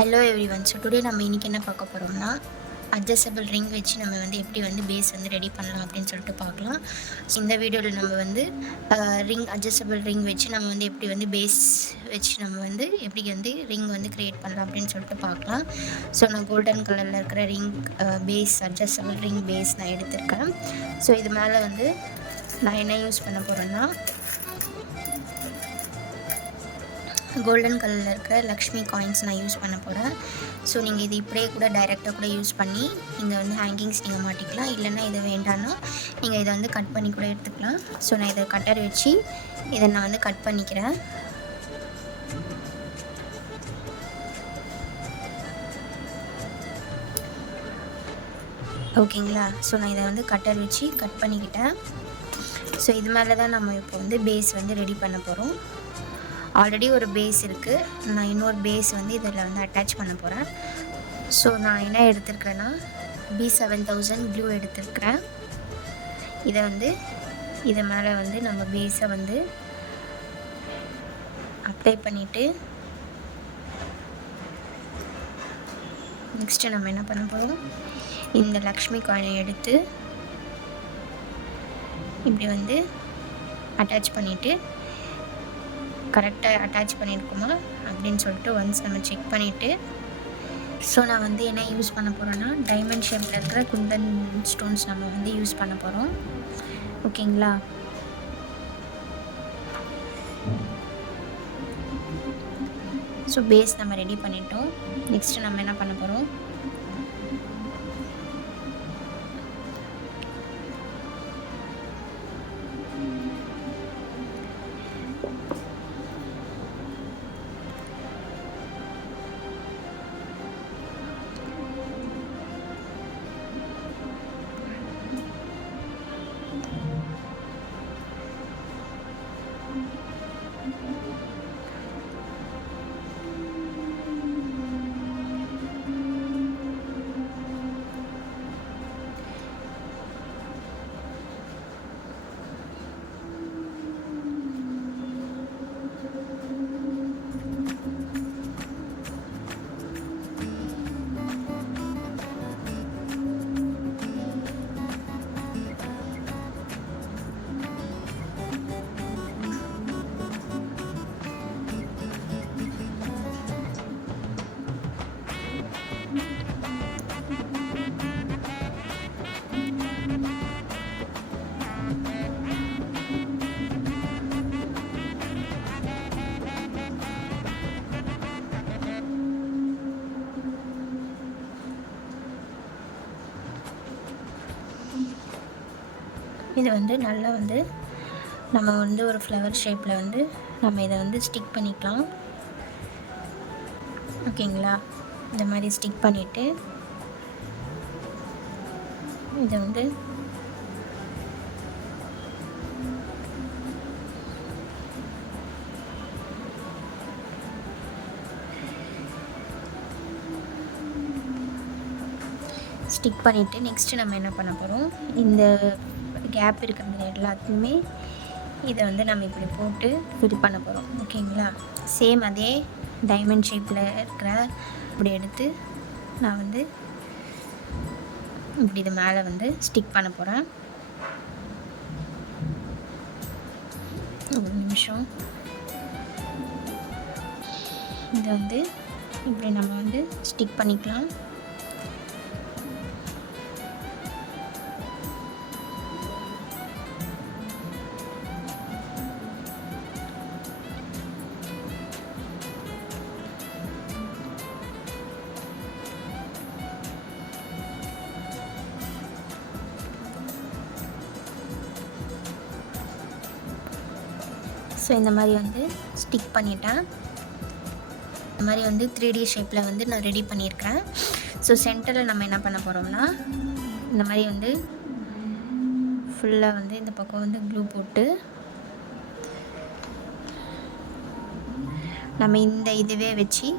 Hello everyone. So today நம்ம இன்றைக்கி என்ன பார்க்க போகிறோம்னா, அட்ஜஸ்டபிள் ரிங் வச்சு நம்ம எப்படி பேஸ் ரெடி பண்ணலாம் அப்படின்னு சொல்லிட்டு பார்க்கலாம். ஸோ இந்த வீடியோவில் நம்ம அட்ஜஸ்டபிள் ரிங் வச்சு நம்ம எப்படி பேஸ் வச்சு நம்ம எப்படி ரிங் க்ரியேட் பண்ணலாம் அப்படின்னு சொல்லிட்டு பார்க்கலாம். ஸோ நான் கோல்டன் கலரில் இருக்கிற ring base adjustable ring base நான் எடுத்திருக்கேன். ஸோ இது மேலே நான் என்ன யூஸ் பண்ண போகிறேன்னா, கோல்டன் கலரில் இருக்கிற லக்ஷ்மி காயின்ஸ் நான் யூஸ் பண்ண போகிறேன். ஸோ நீங்கள் இது இப்படியே கூட டைரெக்டாக கூட யூஸ் பண்ணி நீங்கள் ஹேங்கிங்ஸ் நீங்கள் மாட்டிக்கலாம். இல்லைன்னா இது வேண்டாம்னா நீங்கள் இதை கட் பண்ணி கூட எடுத்துக்கலாம். ஸோ நான் இதை கட்டர் வச்சு இதை நான் கட் பண்ணிக்கிறேன். ஓகேங்களா? ஸோ நான் இதை கட்டர் வச்சு கட் பண்ணிக்கிட்டேன். ஸோ இது மேலே தான் நம்ம இப்போ பேஸ் ரெடி பண்ண போகிறோம். ஆல்ரெடி ஒரு பேஸ் இருக்குது. நான் இன்னொரு பேஸ் இதில் அட்டாச் பண்ண போகிறேன். ஸோ நான் என்ன எடுத்துருக்கிறேன்னா, B7000 க்ளூ எடுத்துருக்கிறேன். இதை இது மேலே நம்ம பேஸை அப்ளை பண்ணிவிட்டு நெக்ஸ்ட்டு நம்ம என்ன பண்ண போகிறோம், இந்த லக்ஷ்மி காயினை எடுத்து இப்படி அட்டாச் பண்ணிவிட்டு கரெக்டாக அட்டாச் பண்ணியிருக்குமா அப்படின்னு சொல்லிட்டு ஒன்ஸ் நம்ம செக் பண்ணிவிட்டு, ஸோ நான் என்ன யூஸ் பண்ண போகிறேன்னா, டைமண்ட் ஷேப்பில் இருக்கிற குந்தன் ஸ்டோன்ஸ் நம்ம யூஸ் பண்ண போகிறோம். ஓகேங்களா? ஸோ பேஸ் நம்ம ரெடி பண்ணிட்டோம். நெக்ஸ்ட்டு நம்ம என்ன பண்ண போகிறோம், இது நல்லா நம்ம ஒரு ஃப்ளவர் ஷேப்பில் நம்ம இதை ஸ்டிக் பண்ணிக்கலாம். ஓகேங்களா? இந்த மாதிரி ஸ்டிக் பண்ணிவிட்டு இதை ஸ்டிக் பண்ணிவிட்டு நெக்ஸ்ட்டு நம்ம என்ன பண்ண போகிறோம், இந்த கேப் இருக்கிறது எல்லாத்தையுமே இதை நம்ம இப்படி போட்டு ஃபில் பண்ண போகிறோம். ஓகேங்களா? சேம் அதே டைமண்ட் ஷேப்பில் இருக்கிற இப்படி எடுத்து நான் இப்படி இது மேலே ஸ்டிக் பண்ண போகிறேன். ஒரு நிமிஷம். இதை இப்படி நம்ம ஸ்டிக் பண்ணிக்கலாம். ஸோ இந்த மாதிரி ஸ்டிக் பண்ணிட்டேன். இந்த மாதிரி 3D ஷேப்பில் நான் ரெடி பண்ணியிருக்கேன். ஸோ சென்டரில் நம்ம என்ன பண்ண போகிறோம்னா, இந்த மாதிரி ஃபுல்லாக இந்த பக்கம் க்ளூ போட்டு நம்ம இந்த இதுவே வச்சு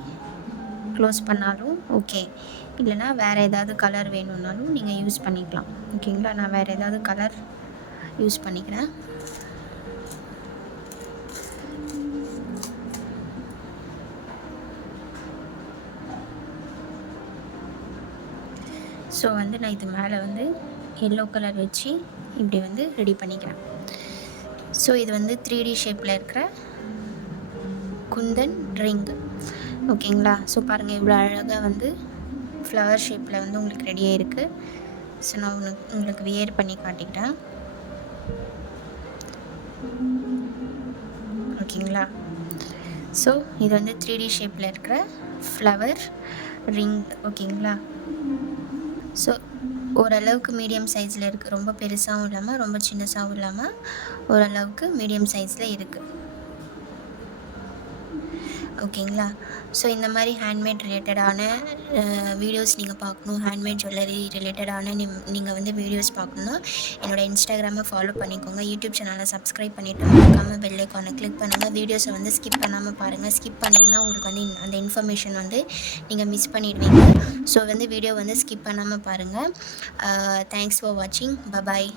க்ளோஸ் பண்ணாலும் ஓகே. இல்லைனா வேறு ஏதாவது கலர் வேணும்னாலும் நீங்கள் யூஸ் பண்ணிக்கலாம். ஓகேங்களா? நான் வேறு ஏதாவது கலர் யூஸ் பண்ணிக்கிறேன். ஸோ வந்து நான் இது மேலே வந்து எல்லோ கலர் வச்சு இப்படி வந்து ரெடி பண்ணிக்கிறேன். ஸோ இது வந்து 3D ஷேப்பில் இருக்கிற குந்தன் ரிங். ஓகேங்களா? ஸோ பாருங்கள் இவ்வளோ அழகாக வந்து ஃப்ளவர் ஷேப்பில் வந்து உங்களுக்கு ரெடியாக இருக்குது. ஸோ நான் உங்களுக்கு வியர் பண்ணி காட்டிக்கிறேன். ஓகேங்களா? ஸோ இது வந்து 3D ஷேப்பில் இருக்கிற ஃப்ளவர் ரிங். ஓகேங்களா? ஸோ ஓரளவுக்கு மீடியம் சைஸில் இருக்குது. ரொம்ப பெருசாகவும் இல்லாமல் ரொம்ப சின்னசாகவும் இல்லாமல் ஓரளவுக்கு மீடியம் சைஸில் இருக்குது. ஓகேங்களா? ஸோ இந்த மாதிரி ஹேண்ட்மேட் ரிலேட்டடான வீடியோஸ் நீங்கள் பார்க்கணும், ஹேண்ட்மேட் ஜுவல்லரி ரிலேட்டடான நீங்கள் வந்து வீடியோஸ் பார்க்கணுன்னா என்னோடய இன்ஸ்டாகிராமை ஃபாலோ பண்ணிக்கோங்க. யூடியூப் சேனலை சப்ஸ்கிரைப் பண்ணிவிட்டு மறக்காமல் பெல் ஐக்கானை கிளிக் பண்ணுங்கள். வீடியோஸை வந்து ஸ்கிப் பண்ணாமல் பாருங்கள். ஸ்கிப் பண்ணிங்கன்னா உங்களுக்கு வந்து அந்த இன்ஃபர்மேஷன் வந்து நீங்கள் மிஸ் பண்ணிடுவீங்க. ஸோ வந்து வீடியோ வந்து ஸ்கிப் பண்ணாமல் பாருங்கள். தேங்க்ஸ் ஃபார் வாட்சிங். பபாய்.